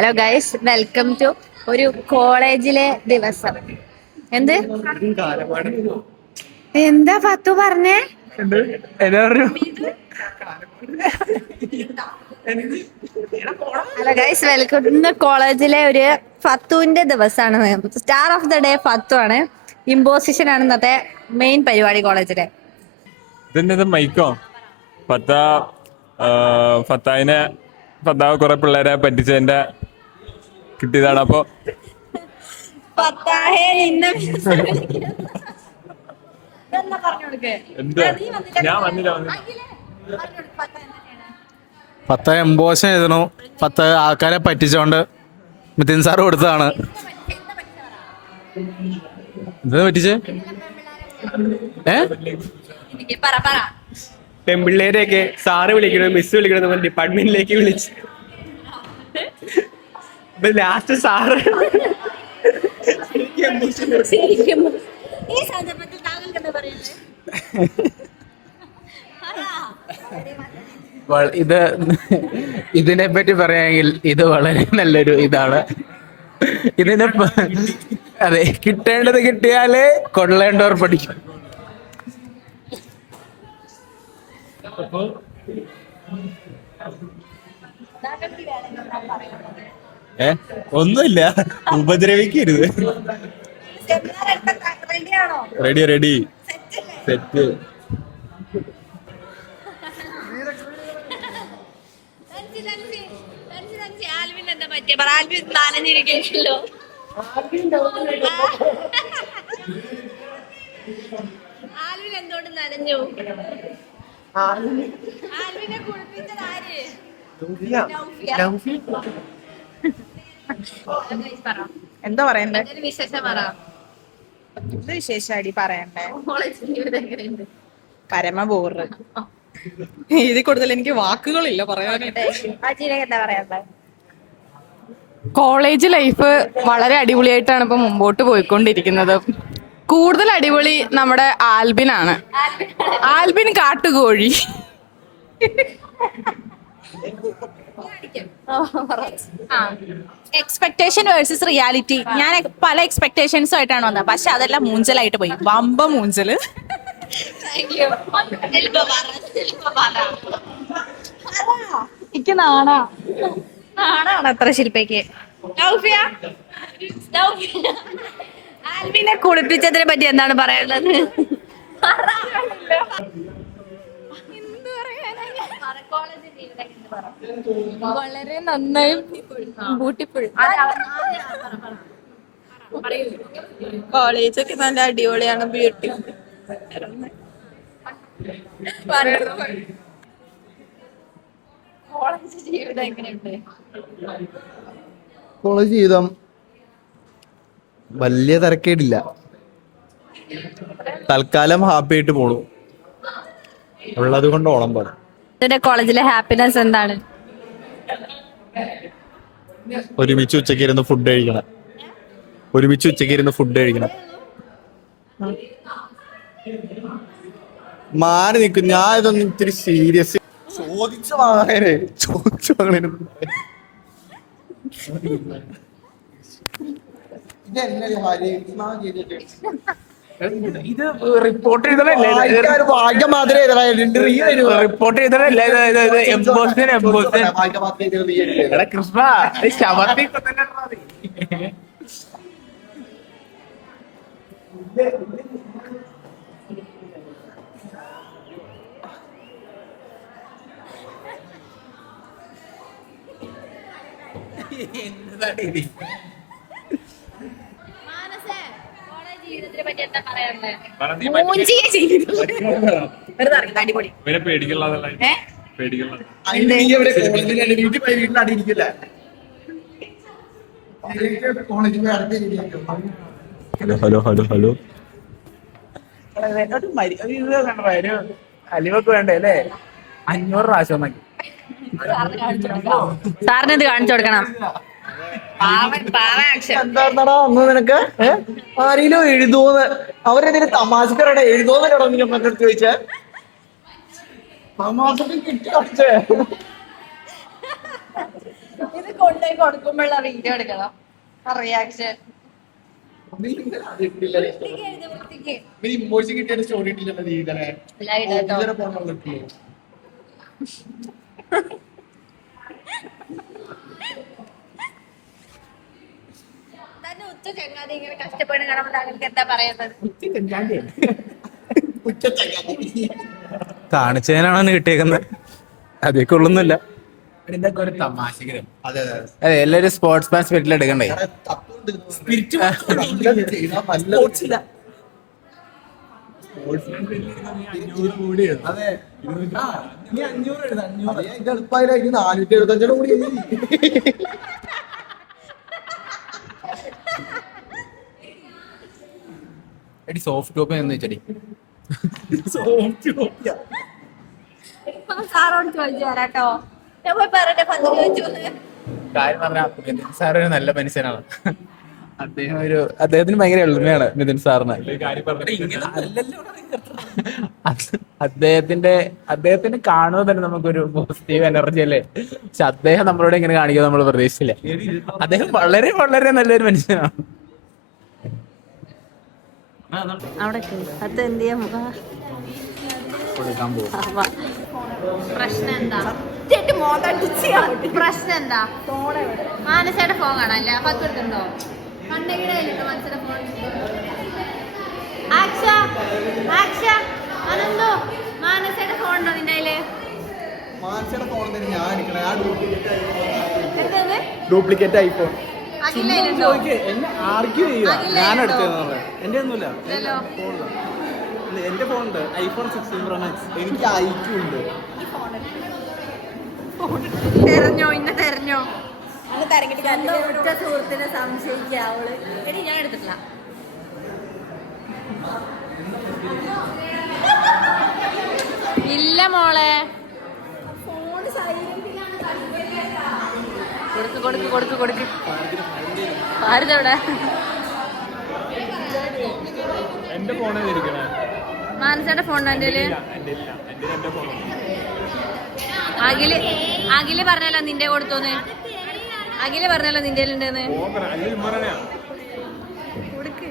Hello guys, welcome to ഒരു കോളേജിലെ ദിവസം. എന്ത് എന്താ പത്തു പറഞ്ഞേ? Hello guys, welcome. ഇന്ന് കോളേജിലെ ഒരു ഫത്തുവിന്റെ ദിവസമാണ്. സ്റ്റാർ ഓഫ് ദ ഡേ ഫത്തു ആണ്. ഇമ്പോസിഷൻ ആണ് ഇന്നത്തെ മെയിൻ പരിപാടി കോളേജിലെ. ഇതെന്നത് മൈക്കോ ഫത്താവ് കുറെ പിള്ളേരെ പറ്റിച്ചതിന്റെ കിട്ടിയതാണ്. അപ്പൊ എന്ത് ഞാൻ വന്നില്ല. പത്ത് എംബോഷൻ എഴുതണു. 10 ആൾക്കാരെ പറ്റിച്ചോണ്ട് മിഥുൻ സാറ് കൊടുത്തതാണ്. എന്താ പറ്റിച്ചേ? പെൺപിള്ളേരെയൊക്കെ സാറ് വിളിക്കണം, മിസ് വിളിക്കണം, നമ്മൾ ഡിപ്പാർട്ട്മെന്റിലേക്ക് വിളിച്ച് ലാസ്റ്റ് സാറ് ഇതിനെ പറ്റി പറയാമെങ്കിൽ ഇത് വളരെ നല്ലൊരു ഇതാണ്. ഇതിനെ അതെ, കിട്ടേണ്ടത് കിട്ടിയാലേ കൊള്ളേണ്ടവർ പഠിക്കും. ഒന്നുമില്ല, ഉപദ്രവിക്കരുത്. Ready ready set. എന്തുകൊണ്ട് നനഞ്ഞു? ആൽവിനെ കുളിപ്പിച്ചത് ആര്? എന്താ പറയണ്ടേ? വിശേഷം പറ. ഇത് വിശേഷാടി പറയണ്ടേ? എങ്ങനെയുണ്ട്? പരമ ബോറ്. ഇതിൽ കൂടുതൽ എനിക്ക് വാക്കുകളില്ല പറയാനായിട്ട്. എന്താ പറയണ്ടേ? കോളേജ് ലൈഫ് വളരെ അടിപൊളിയായിട്ടാണ് ഇപ്പൊ മുമ്പോട്ട് പോയിക്കൊണ്ടിരിക്കുന്നത്. കൂടുതൽ അടിപൊളി നമ്മുടെ ആൽബിനാണ്. ആൽബിൻ കാട്ടുകോഴി. Expectation versus reality. ഞാൻ പല എക്സ്പെക്ടേഷൻസും ആയിട്ടാണ് വന്നത്, പക്ഷെ അതെല്ലാം മൂഞ്ചലായിട്ട് പോയി. വമ്പ മൂഞ്ചല്. എനിക്ക് നാണാണ് അത്ര ശില്പയ്ക്ക്. ആൽവിനെ കുളിപ്പിച്ചതിനെ പറ്റി എന്താണ് പറയുന്നത്? വളരെ നന്നായി ബ്യൂട്ടിഫുൾ. കോളേജൊക്കെ നല്ല അടിപൊളിയാണ്, ബ്യൂട്ടിഫുൾ. കോളേജ് ജീവിതം വലിയ തിരക്കേടില്ല, തൽക്കാലം ഹാപ്പി ആയിട്ട് പോണു. ഉള്ളത് കൊണ്ട് ഓണം പോലെ. കോളേജിലെ ഹാപ്പിനെസ് എന്താണ്? ഒരുമിച്ച് ഉച്ചയ്ക്ക് ഇരുന്ന് ഫുഡ് കഴിക്കണം. മാറി നിൽക്കും. ഞാൻ ഇതൊന്നും ഇത്തിരി സീരിയസ് ചോദിച്ചു വാങ്ങാനേ ഇത് റിപ്പോർട്ട് ചെയ്തതല്ലേ? ഭാഗ്യം മാത്രമേ റിപ്പോർട്ട് ചെയ്തതല്ലേ? കൃഷ്ണ ശവത്തി ഹലോ അലിവൊക്കെ വേണ്ടേ അല്ലേ? 500 പ്രാവശ്യം സാറിനത് കാണിച്ചു കൊടുക്കണം. എന്താടാ അന്ന് നിനക്ക് ആരെങ്കിലും എഴുതോന്ന് അവരെന്തെങ്കിലും തമാശക്കാരുടെ എഴുതോന്നില്ലടോ നീ എന്നെ ചോദിച്ചാ തമാശക്ക് കിട്ടി ഇത് കൊണ്ടുപോയി കൊടുക്കുമ്പോഴുള്ള വീഡിയോ എടുക്കണം റിയാക്ഷൻ. ഇമോഷൻ കിട്ടിയ സ്റ്റോറി ഇട്ടില്ലല്ലോ നീ ഇതന്നെ ഇതുവരെ പോകാൻ തന്നെ ഉച്ച ചങ്ങാതി ഇങ്ങനെ കഷ്ടപ്പെട്ട് കാണുമ്പോൾ താങ്കൾക്ക് എന്താ പറയുന്നത്? കാണിച്ചതിനാണ് കിട്ടിയേക്കുന്നത്, അതേ കൊള്ളുന്നില്ല. ഇതൊക്കെ ഒരു തമാശകരം. അതെ അതെ, എല്ലാവരും സ്പോർട്സ് മാൻ സ്പിരിറ്റിൽ എടുക്കണ്ടേ. അതെ നീ 500 എഴുതാ, 500 ഇത് എളുപ്പമായിട്ട് 475 കൂടി എടി സോഫ്റ്റ് കോപ്പി എന്ന് വെച്ചടി. സാറോട് ചോദിച്ചു തരാട്ടോ. ഞാൻ പോയി പറയട്ടെ പത്ത് ചോദിച്ചു. കാര്യം പറഞ്ഞാൽ മിഥുൻ സാർ ഒരു നല്ല മനുഷ്യനാണ്. അദ്ദേഹത്തിന് ഭയങ്കര എളിമയാണ് മിഥുൻ സാറിന്. അദ്ദേഹത്തിന് കാണുമ്പോൾ തന്നെ നമുക്കൊരു പോസിറ്റീവ് എനർജി അല്ലേ. പക്ഷെ അദ്ദേഹം നമ്മളോട് ഇങ്ങനെ കാണിക്കുക നമ്മൾ പ്രതീക്ഷിച്ചില്ല. അദ്ദേഹം വളരെ വളരെ നല്ലൊരു മനുഷ്യനാണ്. അവിടെ അത് എന്ത് ചെയ്യാൻ കൊടുക്കാൻ പോകും. പ്രശ്നം എന്താ? പ്രശ്നം എന്താ? മാനസയുടെ ഫോൺ കാണാല്ലേ? 10 എടുത്തുണ്ടോ? കണ്ടെങ്കിലോ മനസ്സിന്റെ ഫോൺ. അതെന്തോ മാനസയുടെ ഫോൺ ഉണ്ടോ നിന്റെ കയ്യില്? മാനസയുടെ ഫോൺ തന്നെ ഞാൻ എടുക്കണേ. ആ എടുത്തത് ഡ്യൂപ്ലിക്കേറ്റ് ഐഫോൺ അഖിലുണ്ടോ? എന്നെ ആർഗ്യൂ ചെയ്യുക, ഞാൻ എടുത്തത് എന്റെ ഒന്നുമില്ല. ഇല്ലല്ലോ. എന്റെ ഫോണുണ്ട്, ഐഫോൺ 16 Pro Max. എനിക്ക് ഐക്യു ഉണ്ട്. തെരഞ്ഞോ ഇന്നെ തെരഞ്ഞോ? ഒറ്റ സുഹൃത്തിനെ സംശയിക്കുക അവള്. എടി ഞാൻ എടുത്തിട്ടില്ല. ഇല്ല മോളെ. കൊടുക്ക് ആരുതെവിടെ? എന്റെ ഫോണേ ഇരിക്കണേ. മാനസയുടെ ഫോണുണ്ടോ എന്റെ കയ്യില്? എന്റെ ഫോൺ അഖില് പറഞ്ഞല്ലോ നിന്റെ കൊടുത്തോന്ന്. അഖില് പറഞ്ഞല്ലോ നിന്റെ ഉണ്ടെന്ന്. കൊടുക്ക്.